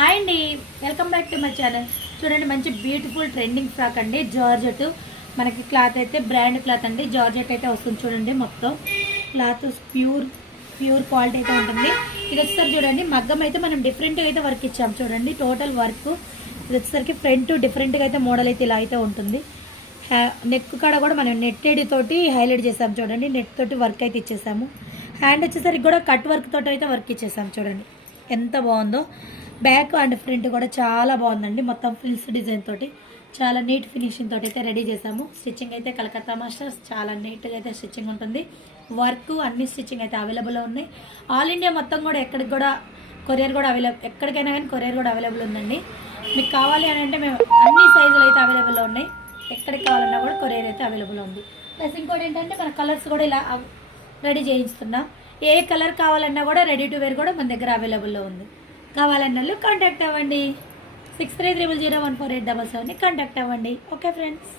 Hi అండి, welcome back to my channel. చూడండి, మంచి బ్యూటిఫుల్ ట్రెండింగ్ ఫ్రాక్ అండి. జార్జెట్ మనకి క్లాత్ అయితే బ్రాండ్ క్లాత్ అండి. జార్జెట్ అయితే వస్తుంది చూడండి. మొత్తం క్లాత్ ప్యూర్ క్వాలిటీ అయితే ఉంటుంది. ఇది వచ్చేసరికి చూడండి, మగ్గం అయితే మనం డిఫరెంట్గా అయితే వర్క్ ఇచ్చాము చూడండి. టోటల్ వర్క్ ఇది వచ్చేసరికి ఫ్రంట్ డిఫరెంట్గా అయితే మోడల్ అయితే ఇలా అయితే ఉంటుంది. నెక్ కాడ కూడా మనం నెట్టెడ్ తోటి హైలైట్ చేసాము చూడండి. నెట్ తోటి వర్క్ అయితే ఇచ్చేసాము. హ్యాండ్ వచ్చేసరికి కూడా కట్ వర్క్ తోటి అయితే వర్క్ ఇచ్చేసాము చూడండి. ఎంత బాగుందో. బ్యాక్ అండ్ ఫ్రంట్ కూడా చాలా బాగుందండి. మొత్తం ఫ్రిల్స్ డిజైన్ తోటి చాలా నీట్ ఫినిషింగ్ తోటి అయితే రెడీ చేసాము. స్టిచ్చింగ్ అయితే కలకత్తా మాస్టర్స్ చాలా నీట్గా అయితే స్టిచ్చింగ్ ఉంటుంది. వర్క్ అన్ని స్టిచ్చింగ్ అయితే అవైలబుల్లో ఉన్నాయి. ఆల్ ఇండియా మొత్తం కూడా ఎక్కడికి కూడా కొరియర్ కూడా ఎక్కడికైనా కానీ కొరియర్ కూడా అవైలబుల్ ఉందండి. మీకు కావాలి అని అంటే మేము అన్ని సైజులు అయితే అవైలబుల్లో ఉన్నాయి. ఎక్కడికి కావాలన్నా కూడా కొరియర్ అయితే అవైలబుల్ ఉంది. ప్లస్ ఇంకోటి ఏంటంటే మన కలర్స్ కూడా ఇలా రెడీ చేయిస్తున్నాం. ఏ కలర్ కావాలన్నా కూడా రెడీ టు వేర్ కూడా మన దగ్గర అవైలబుల్లో ఉంది. కావాలన్న కాంటాక్ట్ అవ్వండి. 6300148777 కాంటాక్ట్ అవ్వండి. Okay friends.